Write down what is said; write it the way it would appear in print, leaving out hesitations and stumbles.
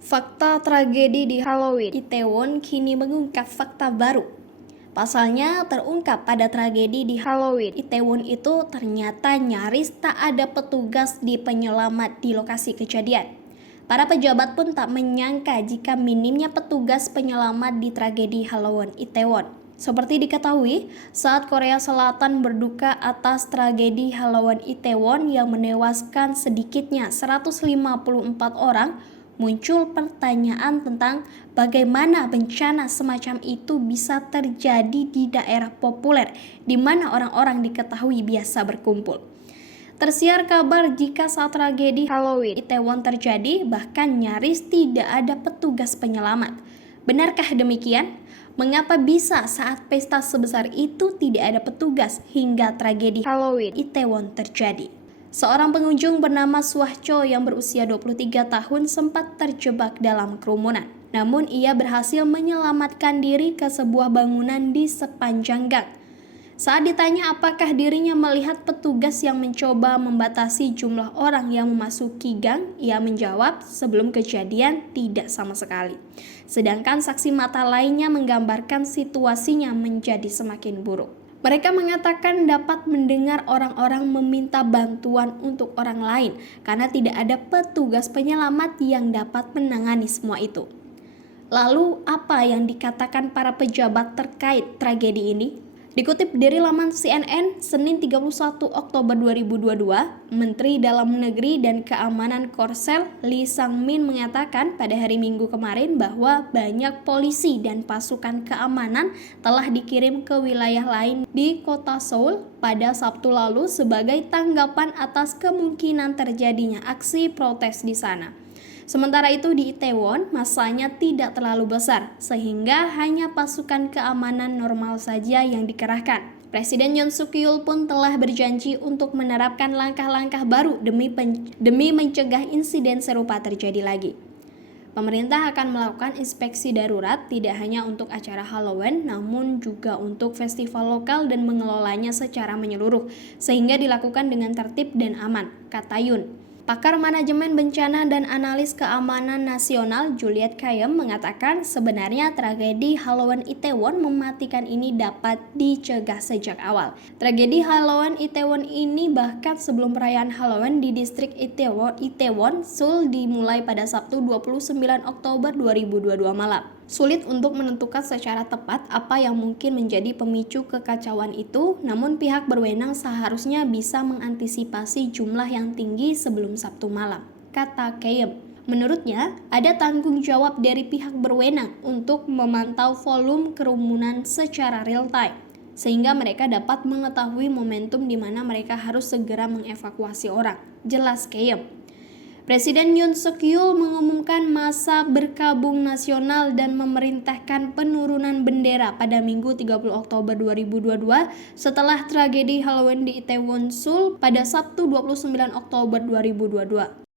Fakta tragedi di Halloween Itaewon kini mengungkap fakta baru. Pasalnya terungkap pada tragedi di Halloween Itaewon itu ternyata nyaris tak ada petugas di penyelamat di lokasi kejadian. Para pejabat pun tak menyangka jika minimnya petugas penyelamat di tragedi Halloween Itaewon. Seperti diketahui, saat Korea Selatan berduka atas tragedi Halloween Itaewon yang menewaskan sedikitnya 154 orang, muncul pertanyaan tentang bagaimana bencana semacam itu bisa terjadi di daerah populer di mana orang-orang diketahui biasa berkumpul. Tersiar kabar jika saat tragedi Halloween Itaewon terjadi, bahkan nyaris tidak ada petugas penyelamat. Benarkah demikian? Mengapa bisa saat pesta sebesar itu tidak ada petugas hingga tragedi Halloween Itaewon terjadi? Seorang pengunjung bernama Suah-cho yang berusia 23 tahun sempat terjebak dalam kerumunan. Namun ia berhasil menyelamatkan diri ke sebuah bangunan di sepanjang gang. Saat ditanya apakah dirinya melihat petugas yang mencoba membatasi jumlah orang yang memasuki gang, ia menjawab sebelum kejadian tidak sama sekali. Sedangkan saksi mata lainnya menggambarkan situasinya menjadi semakin buruk. Mereka mengatakan dapat mendengar orang-orang meminta bantuan untuk orang lain karena tidak ada petugas penyelamat yang dapat menangani semua itu. Lalu apa yang dikatakan para pejabat terkait tragedi ini? Dikutip dari laman CNN, Senin 31 Oktober 2022, Menteri Dalam Negeri dan Keamanan Korsel Lee Sang-min mengatakan pada hari Minggu kemarin bahwa banyak polisi dan pasukan keamanan telah dikirim ke wilayah lain di kota Seoul pada Sabtu lalu sebagai tanggapan atas kemungkinan terjadinya aksi protes di sana. Sementara itu di Itaewon, masanya tidak terlalu besar, sehingga hanya pasukan keamanan normal saja yang dikerahkan. Presiden Yoon Suk Yeol pun telah berjanji untuk menerapkan langkah-langkah baru demi mencegah insiden serupa terjadi lagi. Pemerintah akan melakukan inspeksi darurat tidak hanya untuk acara Halloween, namun juga untuk festival lokal dan mengelolanya secara menyeluruh, sehingga dilakukan dengan tertib dan aman, kata Yoon. Pakar manajemen bencana dan analis keamanan nasional Juliet Kayyem mengatakan sebenarnya tragedi Halloween Itaewon mematikan ini dapat dicegah sejak awal. Tragedi Halloween Itaewon ini bahkan sebelum perayaan Halloween di distrik Itaewon, Seoul dimulai pada Sabtu 29 Oktober 2022 malam. Sulit untuk menentukan secara tepat apa yang mungkin menjadi pemicu kekacauan itu, namun pihak berwenang seharusnya bisa mengantisipasi jumlah yang tinggi sebelum Sabtu malam, kata Kayyem. Menurutnya, ada tanggung jawab dari pihak berwenang untuk memantau volume kerumunan secara real time, sehingga mereka dapat mengetahui momentum di mana mereka harus segera mengevakuasi orang, jelas Kayyem. Presiden Yoon Suk Yeol mengumumkan masa berkabung nasional dan memerintahkan penurunan bendera pada Minggu 30 Oktober 2022 setelah tragedi Halloween di Itaewon, Seoul pada Sabtu 29 Oktober 2022.